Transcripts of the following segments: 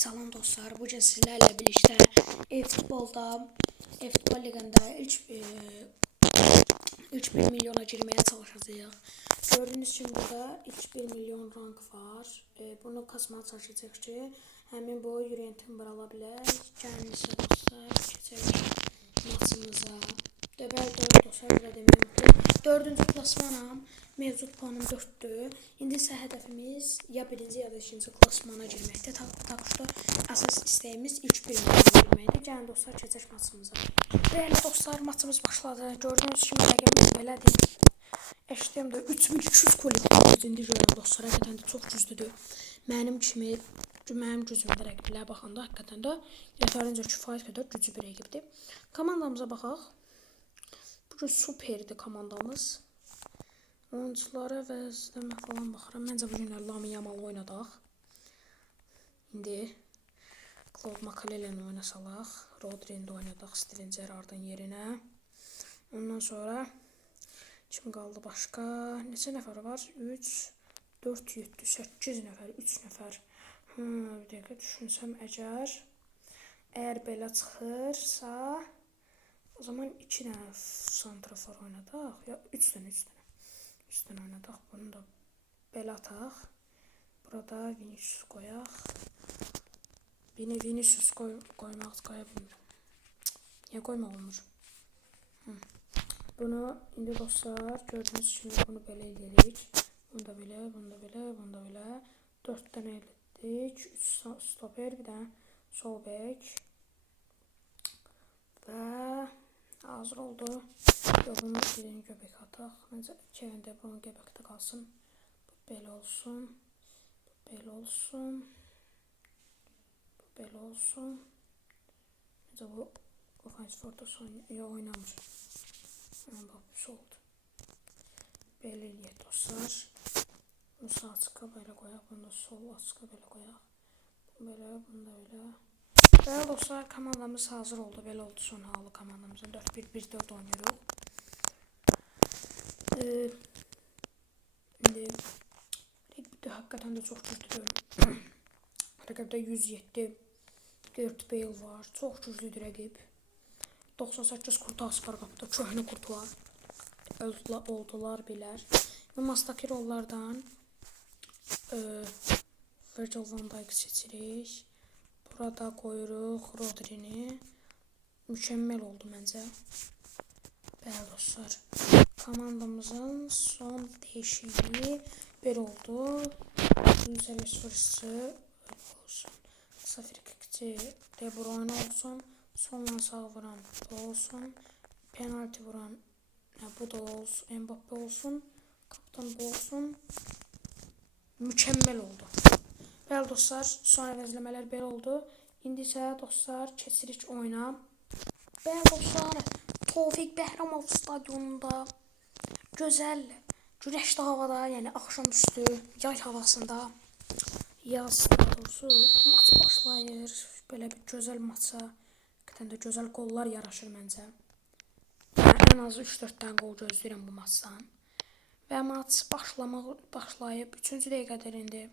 Salam dostlar, bu gün sizlerle birlikte e-futbol liginde ilk 1 milyona girmeye çalışacağız. Gördüğünüz gibi burada ilk 1 milyon rank var. Bunu kasmaya çalışacağız ki hemen bu yürüyen timber alabilir. Kendisi dostlar geçelim maçımıza. Bəli dostlar, belə demək mümkün. 4-cü klasmanam, mevcut puanım 4'dür. İndi isə hədəfimiz ya 1-ci ya da 2-ci klasmana girməkdir. Taxışda əsas istəyimiz ilk 1 milyona girməkdir. Gəlin dostlar, keçək maçımıza. Bəli dostlar, maçımız başladı. Gördüyünüz kimi rəqəmimiz belədir. Eşitdiyimdə 3200 kollektiv indi görürəm dostlar, həqiqətən də çox güclüdür. Mənim gücümdə rəqiblərə baxanda həqiqətən də yetərincə kifayət qədər güclü bir rəqibdir. Komandamıza baxaq. Bugün superdi komandamız. Oyunculara və izləmə falan baxıram. Məncə bugün Lamine Yamal oynadaq. İndi Claude Makelele oynasalaq. Rodri'ni oynadaq Steven Gerrard'ın yerinə. Ondan sonra kim qaldı başqa? Neçə nəfər var? 3, 4, 7, 8 nəfər, 3 nəfər. Bir dəqiqə düşünsəm əgər belə çıxırsa, o zaman 2 dənə santrafor oynadaq. Ya 3 dənə. 3 dənə oynadaq. Bunu da belə ataq. Burada Vinicius qoyaq. Vinicius qoymaq qoya bilmirəm. Niyə qoymaq olmur? Bunu indi dostlar gördüyünüz kimi bunu belə edirik. Bunu da belə, bunu da belə, bunu da belə. 4 dənə elədik. 3 stoper, bir dənə sol bek. Və hazır oldu. Bunu birini göbək ataq. Məncə ikində bunu göbəkdə qalsın. Bu belə olsun. Bu belə olsun. Bu belə olsun. Məncə bu ofensif ortası oynamır. Bax, oldu. Belə eləyək dostlar. Bunu sağ açıqa belə qoyaq. Bunu da sol açıqa belə qoyaq. Belə, bunu da belə. Belə dostlar, komandamız hazır oldu. Belə oldu son halı komandamızın. 4-1-1-4 oynuyoruz. İndi rəqibdə həqiqətən də çox güclüdür. Rəqibdə 107 4 Bale var. Çox güclüdür rəqib. 98 kurtası var qapıda. Köhnə kurtular. Oldular bilər. Və maçdakı rollardan Virgil van Dijk seçirik. Burada qoyuruq Rodri'ni. Mükəmməl oldu məncə. Bəli dostlar. Komandamızın son dəyişikliyi belə oldu. Yüzəliş fırsatı olsun. Safirikçi De Bruyne olsun. Sondan sağ vuran bu olsun. Penaltı vuran bu da olsun. Mbappe olsun. Kaptan bu olsun. Mükemmel oldu. Bəli dostlar, son əvəzləmələr belə oldu. İndi isə dostlar keçirik oyuna. Bəli dostlar, Tofiq Bəhramov stadionunda gözəl güneşli havada, yəni axşamüstü yay havasında yaz doğrusu maç başlayır. Belə bir gözəl maça, həqiqətən də gözəl qollar yaraşır məncə. Ən az 3-4 dənə qol gözləyirəm bu maçdan. Və maç başlayıb 3-cü dəqiqədir indi.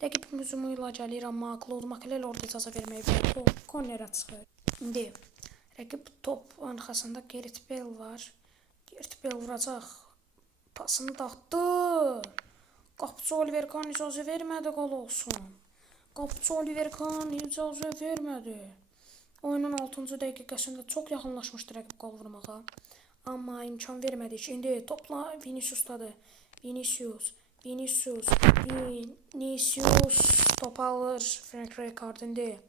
Rəqib hücumu ilə gəlir, amma Claude Makelele orada icazə verməyə bilər. Kornerə çıxır. İndi rəqib top arxasında Gareth Bale var. Gareth Bale vuracaq. Pasını dağıtdı. Qapıcı Oliver Kahn icazə vermədi qol olsun. Qapıcı Oliver Kahn icazə vermədi. Oyunun 6-cı dəqiqəsində çox yaxınlaşmışdı rəqib qol vurmağa. Amma imkan vermədik. İndi topla Vinicius'dadır. Vinicius top alır. Frank Rijkaard indi.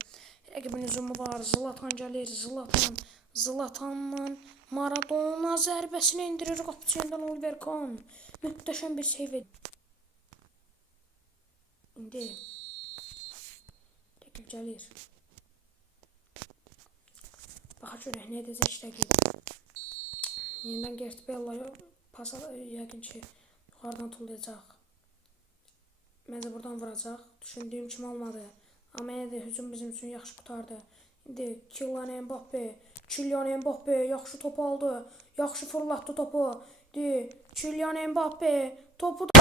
Rəqibin hücumu var. Zlatan gəlir. Zlatanla Maradona zərbəsini indirir qapıcıdan Oliver Kahn. Mühtəşəm bir seyv. İndi rəqib gəlir. Baxa görək nə edəcək rəqib. Yenidən Gareth Bale pasa yəqin ki yuxarıdan tullayacaq. Məncə buradan vuracaq. Düşündüyüm kimi olmadı. Amma yenə də hücum bizim üçün yaxşı qutardı. İndi Kylian Mbappe yaxşı top aldı. Yaxşı fırlatdı topu. Kylian Mbappe topu da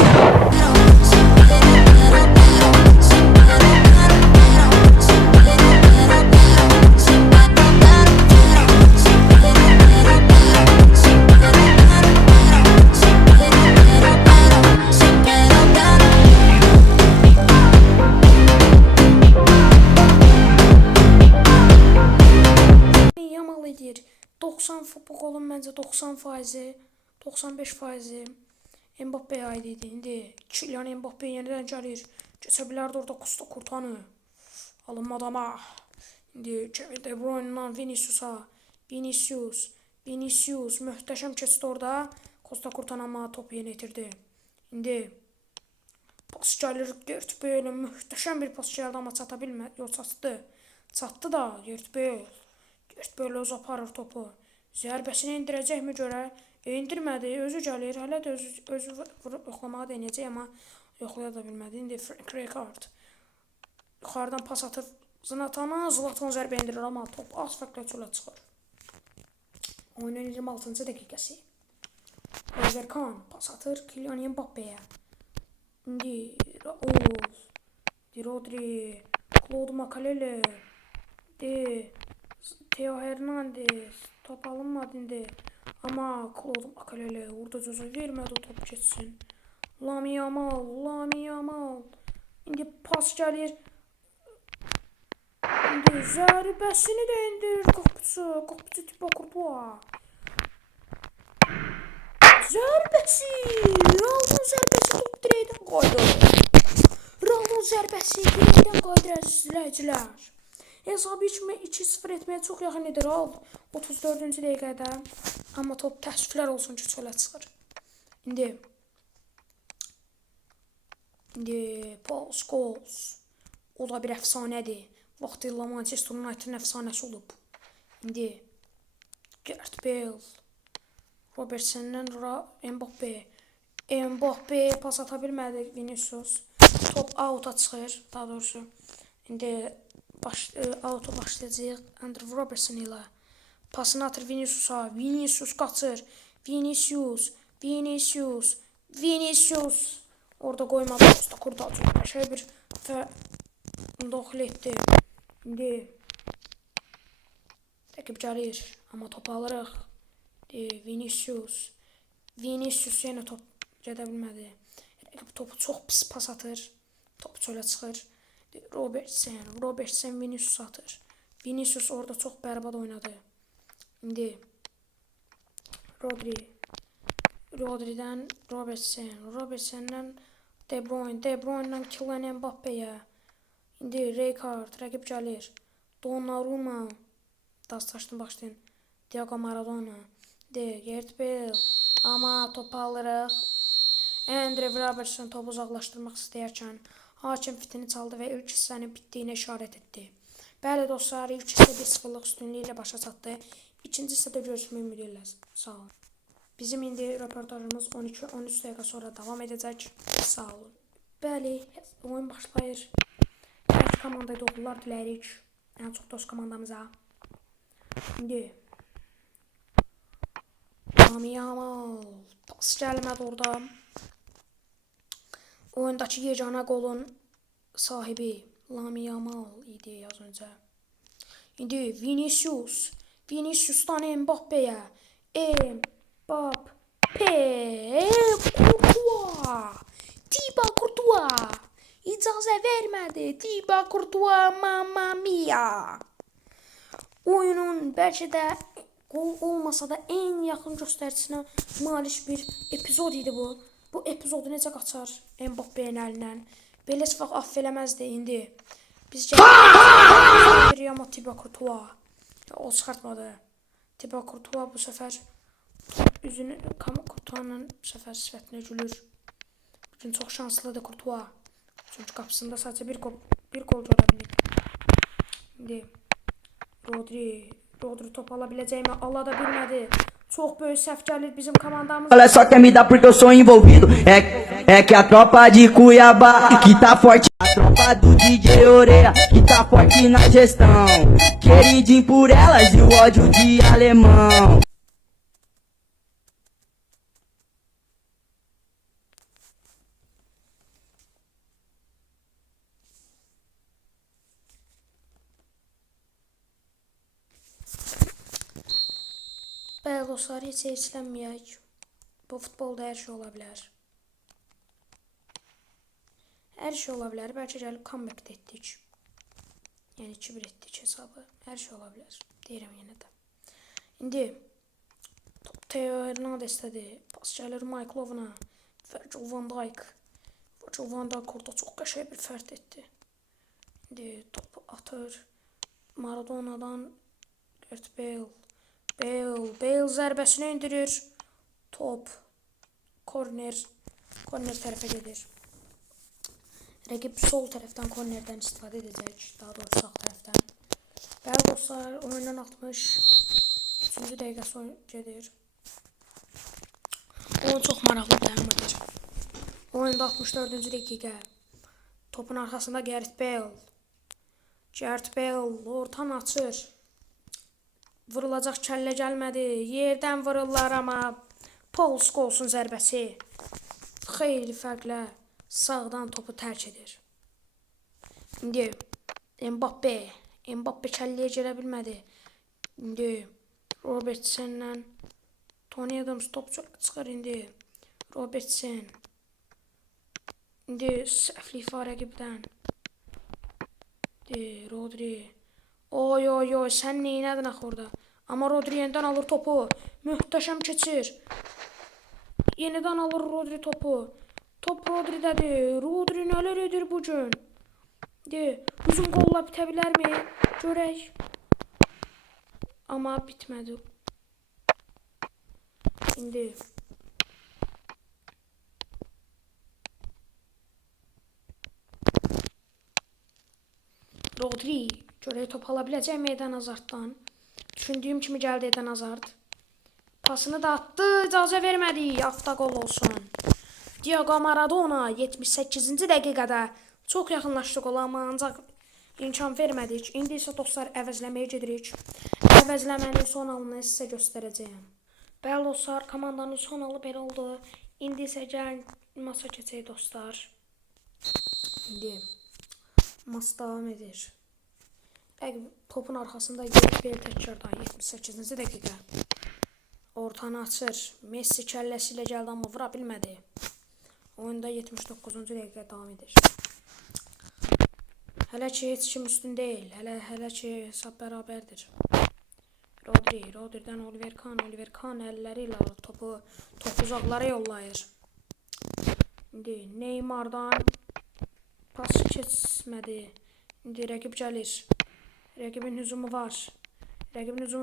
90 bu golun məncə 90%, 95%. Mbappé'yə aid idi. İndi Kylian Mbappé yenidən gəlir. Keçə bilərdi orada Costa Curta'nı. Alınmadama. İndi Kevin De Bruyne'dan Vinicius'a. Vinicius möhtəşəm keçdi orada. Costa Curta'nın amma topu yenə itirdi. İndi pas gəlir Gareth Bale, möhtəşəm bir pas gəldi amma çata bilmədi. Yox, çatdı. Çatdı da Gareth Bale. Gareth Bale öz aparır topu. Zərbəsini indirəcəkmi görə? İndirmədi, özü gəlir. Hələ də özü yoxlamağa denəyəcək amma yoxlaya da bilmədi. İndi Frank Rijkaard yuxarıdan pas atır Zlatan'a. Zlatan zərbə indirir amma top az fərqlə çölə çıxır. Oyunun 26-cı dəqiqəsi. Oliver Kahn pas atır Kylian Mbappe'yə. İndi Rodri, Claude Makelele, Theo Hernandez top alınmadı indi. Amma Claude Makelele orada cəza vermədi o top keçsin. Lamine Yamal. İndi pas gəlir. İndi zərbəsini də indir qapıcı Thibaut Courtois. Zərbəsi! Raul'un zərbəsi top dirəkdən qoydu. Raul'un zərbəsi dirəkdən qoydu izləyicilər. Hesabı 2-0 etməyə çox yaxın idi Raul 34-cü dəqiqədə. Amma top təəssüflər olsun ki, çölə çıxır. İndi Paul Scholes. O da bir əfsanədir. Vaxtilə Manchester United'ın əfsanəsi olub. İndi Gareth Bale. Robertson'dan Mbappé pas ata bilmədi Vinicius. Top out'a çıxır, daha doğrusu. İndi out'a başlayacaq Andrew Robertson ilə. Pasını atır Vinicius'a. Vinicius qaçır. Vinicius. Orada qoymadı. Costa Curta çox şey bir müdaxilə etdi. İndi rəqib gəlir, amma topu alırıq. Vinicius yenə top gedə bilmədi. Rəqib topu çox pis pas atır. Top çölə çıxır. Robertson Vinicius atır. Vinicius orada çox bərbad oynadı. İndi Rodri'dən Robertson'dan De Bruyne'dan Kylian Mbappe'yə. İndi Rijkaard rəqib gəlir. Donnarumma. Dastaşdım başlayın. Diego Maradona. Gareth Bale. Amma topu alırıq. Andrew Robertson topu uzaqlaşdırmaq istəyərkən hakim fitini çaldı və ilk hissənin bitdiyinə işarət etdi. Bəli dostlar, ilk hissə 1-0'lıq üstünlüyü ilə başa çatdı. İkinci hissədə görüşmək ümidi ilə. Sağ olun. Bizim indi röportajımız 12-13 dəqiqə sonra davam edəcək. Sağ olun. Bəli, oyun başlayır. Hər komandaya uğurlar diləyirik. Ən çox dost komandamıza. İndi Lamine Yamal pas gəlmədi orada. Oyundakı yeganə qolun sahibi Lamine Yamal idi az öncə. İndi Vinicius'dan Mbappe'yə. Thibaut Courtois. İcazə vermədi. Thibaut Courtois, mamma mia. Oyunun bəlkə də qol olmasa da en yaxın göstəricisine malik bir epizod idi bu. Bu epizodu necə qaçar Mbappe'nin əlindən? Belə sıfaq aff eləməzdi indi. Biz gəlirik amma Thibaut Courtois. O çıxartmadı. Thibaut Courtois bu səfər üzünü Courtois'ın bu səfər sifətinə gülür. Bugün çox şanslıdır Courtois. Çünki qapısında sadəcə bir gol görə bilir. İndi Rodri top ala biləcəkmi? Ala da bilmədi. Çox böyük səhv gəlir bizim komandamız. Olha só quer me dar porque eu sou envolvido. É que a tropa de Cuiabá que tá forte. A tropa do DJ Oreia que tá forte na gestão. Queridinho por elas e o ódio de alemão. Bəli dostlar, heç heçlənməyək. Bu futbolda hər şey ola bilər. Hər şey ola bilər. Bəlkə gəlib comeback etdik. Yəni 2-1 etdik hesabı. Hər şey ola bilər. Deyirəm yenə də. İndi Theo Hernandez'dədir. Pas gəlir Michaelov'una. Virgil van Dijk. Virgil van Dijk orada çox qəşəng bir fərd etdi. İndi topu atır. Maradona'dan Gareth Bale. Bale zərbəsini indirir. Top. Korner tərəfə gedir. Rəqib sol tərəfdən kornerdən istifadə edəcək. Daha doğrusu sağ tərəfdən. Bəli dostlar, oyunun 63-cü dəqiqəsi gedir. Oyun çox maraqlı davam edir. Oyunda 64-cü dəqiqə. Topun arxasında Gareth Bale. Gareth Bale ortan açır. Vurulacaq kəllə gəlmədi. Yerdən vururlar amma Paul Scholes'un zərbəsi xeyli fərqlə sağdan topu tərk edir. İndi Mbappe kəlləyə girə bilmədi. İndi Robertson'la Tony Adams top çıxır indi. Robertson. İndi səhvlik var rəqibdən. Rodri. Oy, sən neynədin axı orada? Amma Rodri yenidən alır topu. Möhtəşəm keçir. Yenidən alır Rodri topu. Top Rodri'dədir. Rodri nələr edir bugün? Uzun qolla bitə bilərmi? Görək. Amma bitmədi. İndi Rodri görək top ala biləcək mi Eden Hazard'dan? Düşündüyüm kimi gəldi Eden Hazard. Pasını da attı, icazə vermədi. Avtogol olsun. Diego Maradona 78-ci dəqiqədə çox yaxınlaşdı qola, amma ancaq imkan vermədik. İndi isə dostlar əvəzləməyə gedirik. Əvəzləmənin son halını sizə göstərəcəyəm. Bəli dostlar, komandanın son halı belə oldu. İndi isə gəlin masa keçək dostlar. İndi mas davam edir. Topun arxasında Gareth Bale təkrardan 78-ci dəqiqə. Ortanı açır. Messi kəlləsi ilə gəldi amma vura bilmədi. Oyunda 79-cu dəqiqə davam edir. Hələ ki heç kim üstün deyil. Hələ ki hesab bərabərdir. Rodri'dən Oliver Kahn əlləri ilə topu uzaqlara yollayır. İndi Neymar'dan pas keçmədi. İndi rəqib gəlir. Rəqibin hücumu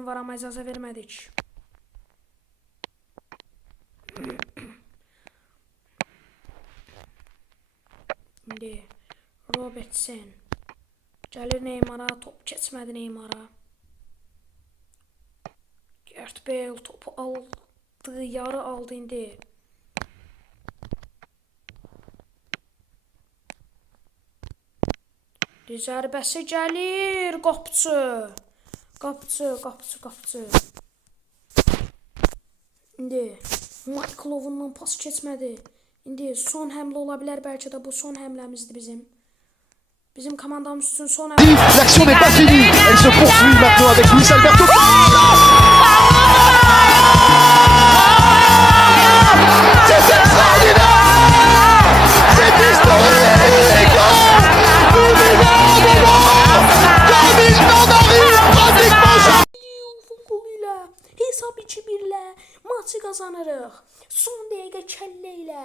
var amma icazə vermədik. İndi Robertson gəlir Neymar'a, top keçmədi Neymar'a. Gareth Bale topu aldı, yarı aldı indi. Zərbəsi gəlir, qapçı. İndi Michaelov'undan pas keçmədi. İndi son həmlə ola bilər, bəlkə də bu son həmləmizdir bizim. Bizim komandamız üçün son həmlə. L'action n'est pas finie. Elle se poursuit maintenant avec Luis Alberto. C'est extraordinaire. C'est historique. Hesab 2-1-lə maçı qazanırıq. Son dəqiqə kəllə ilə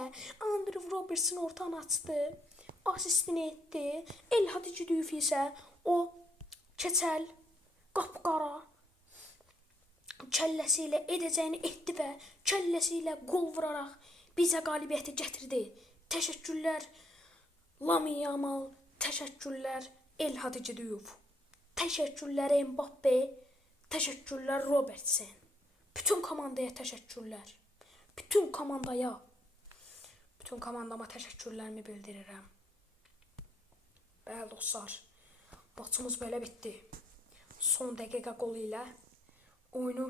Andrew Robertson ortanı açdı. Asistini etdi. El Hatici Diouf isə o keçəl, qapqara kəlləsi ilə edəcəyini etdi və kəlləsi ilə qol vuraraq bizə qalibiyyəti gətirdi. Təşəkkürlər Lamine Yamal, təşəkkürlər El Hatici Diouf, təşəkkürlər Mbappe, təşəkkürlər Robertson. Bütün komandaya təşəkkürlər. Bütün komandama təşəkkürlərimi bildirirəm. Bəli dostlar, maçımız belə bitdi. Son dəqiqə qolu ilə oyunu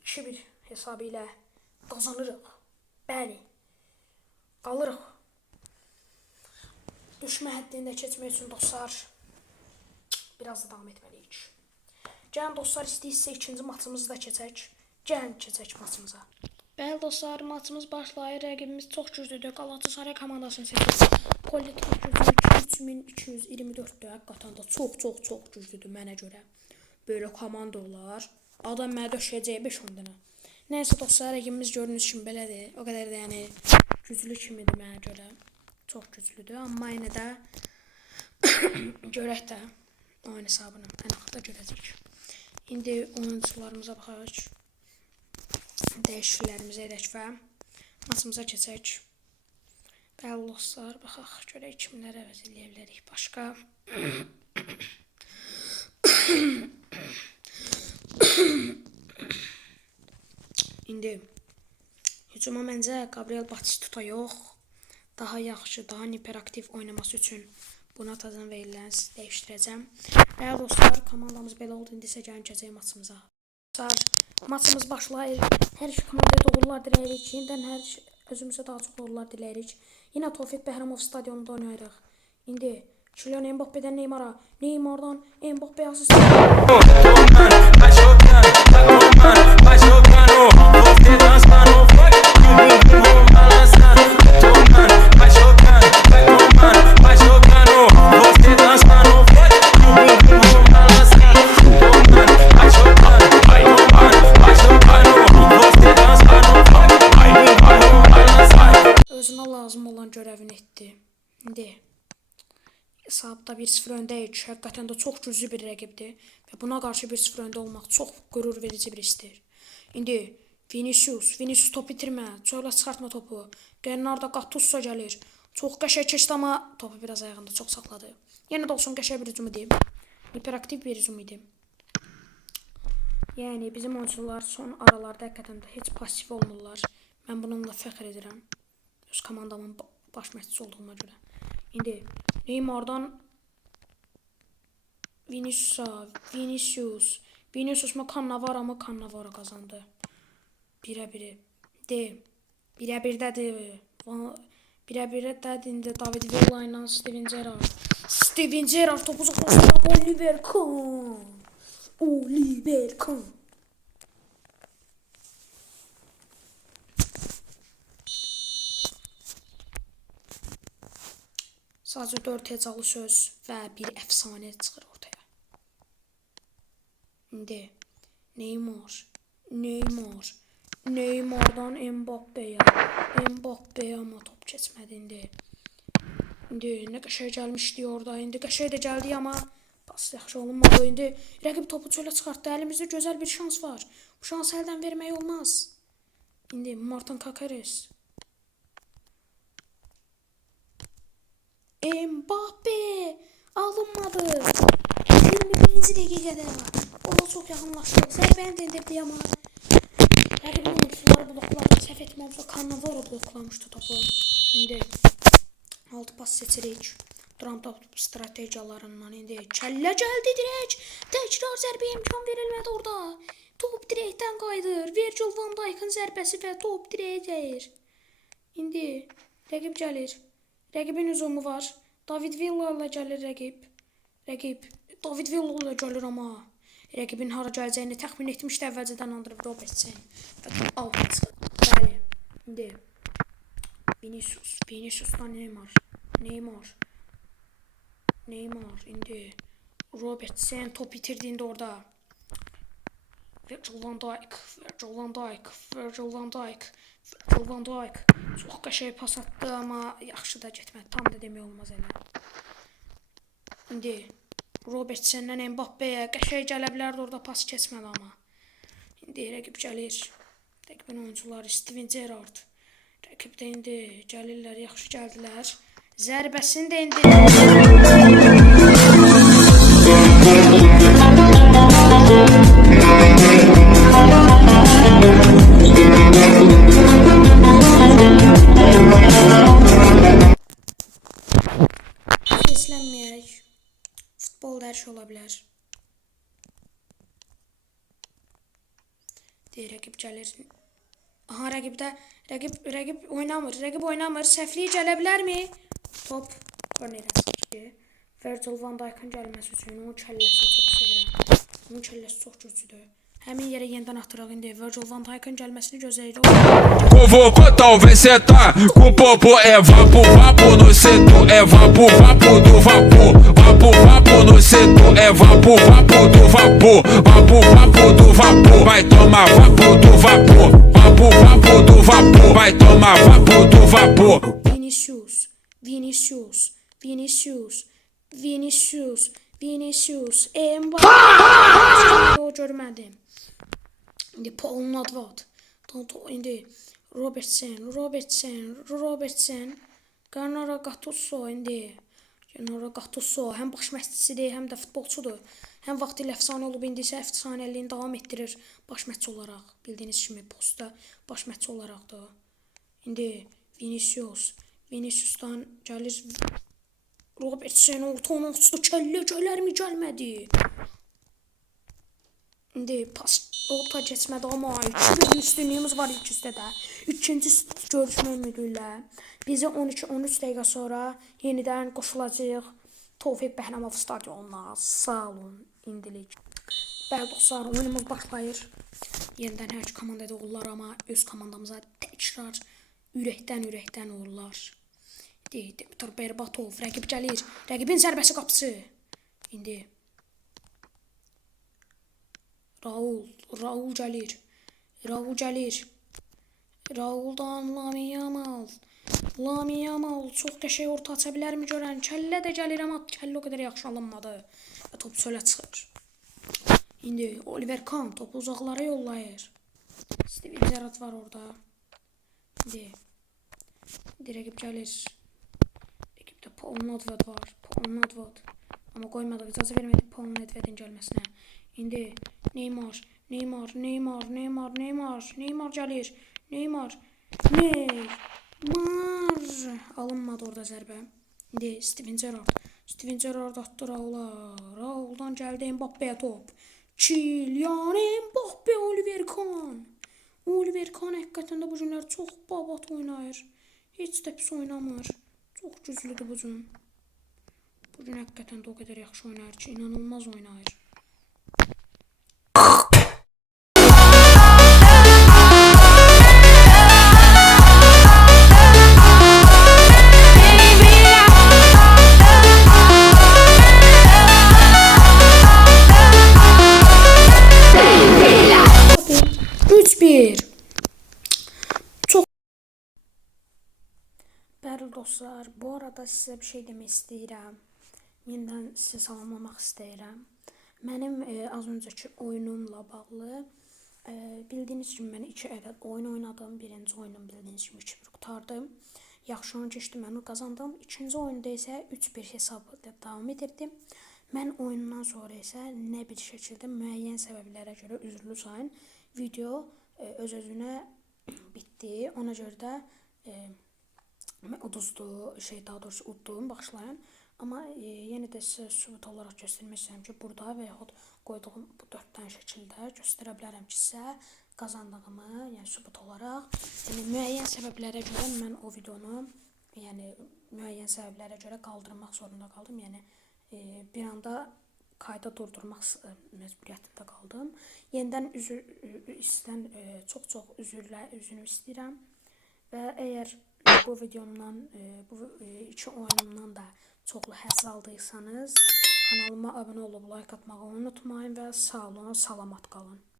2-1 hesabı ilə qazanırıq. Bəli, qalırıq. Düşmə həddində keçmək üçün dostlar biraz da davam etməliyik. Gəlin dostlar, istəyirsə ikinci maçımızı da keçək. Gəlin keçək maçımıza. Bəli dostlar, maçımız başlayır. Rəqibimiz çox güclüdür. Galatasaray komandasını seçir. Kollektiv gücü 3224-dür. Həqiqətən də çox güclüdür mənə görə. Böyle komanda olar. Adam mənə döşəyəcək 5-10 dənə. Nəysə dostlar, rəqibimiz gördüyünüz kimi belədir. O qədər də yəni güclü kimidir mənə görə. Çox güclüdür, amma yenə də görək də oyun hesabını ən axırda görəcəyik. İndi oyuncularımıza baxaq. Dəyişikliklərimizi edək və maçımıza keçək. Bəli dostlar, baxaq görək kimləri əvəz eləyə bilərik. Başqa İndi hücuma məncə Gabriel Batistuta yox, daha yaxşı, daha hiperaktiv oynaması üçün buna tazan verilən dəyişdirəcəm. Bəli dostlar, komandamız belə oldu. İndi isə gəlin keçək maçımıza. Maçımız başlayır. Hər iki komandaya uğurlar diləyirik. Yenidən özümüzə daha çox uğurlar diləyirik. Yenə Tofiq Bəhramov stadionunda oynayırıq. İndi Kylian Mbappe'dən Neymar'a, Neymar'dan Mbappe'yə asist. Özünə lazım olan görevini etdi. İndi hesabda 1-0 öndəyik. Həqiqətən də çox güclü bir rəqibdir və buna qarşı 1-0 öndə olmaq çox qürur verici bir istir. İndi Vinicius top itirmə, çölə çıxartma topu. Bernardo Gattuso gəlir. Çox qəşəng keçdi, amma topu biraz ayağında çox saxladı. Yenə də olsun qəşəng bir hücum idi. Hiperaktiv bir hücum idi. Yəni bizim oyuncular son aralarda həqiqətən də heç pasiv olmurlar. Mən bununla fəxr edirəm. Öz komandamın baş məşqçisi olduğuma görə. İndi Neymar'dan Vinicius mu Cannavaro mu? Cannavaro kazandı. 1-1. Birə-birdədir. Birə-birdədir indi David Villa ilə Steven Gerrard. Steven Gerrard topu uzaqlaşdırıb Oliver Kahn. Oliver Kahn. Sadəcə 4 hecalı söz və bir əfsanə çıxır ortaya. İndi Neymar'dan Mbappe'yə amma top keçmədi indi. İndi nə qəşəng gəlmişdi orada. İndi qəşəng də gəldi amma pas yaxşı olunmadı. İndi rəqib topu çölə çıxartdı. Əlimizdə gözəl bir şans var. Bu şansı əldən vermək olmaz. İndi Martin Kakares. Mbappe alınmadı. 21-ci dəqiqədə ona çox yaxınlaşdı. Zərbəni də endirdi amma rəqibin oyuncuları blokladı. Səhv etmirəmsə Cannavaro bloklamışdı topu. İndi 6 pas seçirik. Duran top strategiyalarından indi kəllə gəldi dirək. Təkrar zərbəyə imkan verilmədi orada. Top dirəkdən qayıdır. Virgil van Dijk'ın zərbəsi və top dirəyə dəyir. İndi rəqib gəlir. Rəqibin hücumu var. David Villa ilə gəlir rəqib. David Villa ilə gəlir amma rəqibin hara gələcəyini təxmin etmişdi əvvəlcədən Andre Robertson. Və out çıxır. Bəli. İndi Vinicius'dan Neymar indi Robertson top itirdi indi orada. Virgil van Dijk. Çox qəşəng pas atdı amma yaxşı da getmədi. Tam da demək olmaz elə. İndi Robertson'dan Mbappe'yə qəşəng gələ bilərdi orada pas keçmədi amma. İndi rəqib gəlir. Rəqibin oyuncuları Steven Gerrard. Rəqib də indi gəlirlər, yaxşı gəldilər. Zərbəsini də indi Seslənməyək. Futbol dərsi ola bilər. Deyir, rəqib gəlir. Aha, rəqib oynamır. Səhvliyə gələ bilərmi? Top kornerə çıxdı. Virgil van Dijk'ın gəlməsi üçün onun kəlləsini çox sevirəm. Onun kəlləsi çox güclüdür. Həmin yerə yenidən atıraq indi. Virgil van Dijk'ın gəlməsini gözləyirik. Convocou, talvez cê tá com popo, é vapo no setor, é vapo do vapo no setor. é vapor, vapor do vapor. Vapor, vapor do vapor. Vai tomar vapor do vapor. Vapor, vapor do vapor. Vai tomar vapor do vapor. Vinicius, Vinicius, Vinicius, Vinicius, Vinicius. O görmədim. İndi Paul Nedved. İndi Robertson. Gennaro Gattuso indi. Gennaro Gattuso həm baş məşqçisidir, həm də futbolçudur. Həm vaxtilə əfsanə olub, indi isə əfsanəliyini davam etdirir baş məşqçi olaraq. Bildiyiniz kimi postda baş məşqçi olaraqdır. İndi Vinicius'dan gəlir Robertson, ortanın uçdu, kəllə gələrmi, gəlmədi. İndi pas orta keçmədi, amma üstünlüyümüz var ikisində də. İkinci görüşmə ümidi ilə bizi 12-13 dəqiqə sonra yenidən qoşulacağıq Tofiq Bəhrəmov stadionuna. Sağ olun, indilik. Bəli dostlar, oyunumuz başlayır. Yenidən hər iki komandada olurlar, amma öz komandamıza təkrar ürəkdən olurlar. Dimitar Berbatov, rəqib gəlir. Rəqibin zərbəsi qapısı. İndi Raul gəlir. Rauldan Lamine Yamal çox qəşəng orta aça bilərmi görən? Kəllə də gəlir, amma kəllə o qədər yaxşı alınmadı. Və top çölə çıxır. İndi Oliver Kahn topu uzaqlara yollayır. Steven Gerrard var orada. İndi rəqib gəlir. Rəqibdə Paul Nedved var. Amma qoymadı, icazə vermədik Paul Nedvedin gəlməsinə. İndi Neymar gəlir. Neymar. Alınmadı orada zərbə. İndi Steven Gerrard atdı Raula. Rauldan gəldi Mbappe'yə top. Kylian Mbappe, Oliver Kahn. Oliver Kahn həqiqətən də bu günlər çox babat oynayır. Heç də pis oynamır. Çox güclüdür bu gün. Bu gün həqiqətən də o qədər yaxşı oynayır ki, inanılmaz oynayır. Bəli dostlar, bu arada sizə bir şey demək istəyirəm. Yenidən sizi salamlamaq istəyirəm. Mənim az öncəki oyunumla bağlı bildiyiniz kimi mən 2 ədəd oyun oynadım. Birinci oyunum bildiyiniz kimi 2-1 qutardım. Yaxşı oyun keçdi, mən onu qazandım. İkinci oyunda isə 3-1 hesabla davam edirdim. Mən oyundan sonra isə nə bir şəkildə müəyyən səbəblərə görə üzrlü sayın video öz-özünə bitdi. Ona görə də daha doğrusu uddum, başlayın. Amma yenə də sizə sübut olaraq göstərmək istəyirəm ki, burada və yaxud qoyduğum bu 4 dənə şəkildə göstərə bilərəm ki, sizə qazandığımı, yəni sübut olaraq. Yəni müəyyən səbəblərə görə mən o videonu, yəni müəyyən səbəblərə görə qaldırmaq zorunda qaldım. Yəni bir anda kayda durdurmaq məcburiyyətində qaldım. Yenidən sizdən çox üzrünü istəyirəm və əgər bu videomdan, bu 2 oyunumdan da çoxlu həzz aldıysanız, kanalıma abunə olub like atmağı unutmayın və sağ olun, salamat qalın.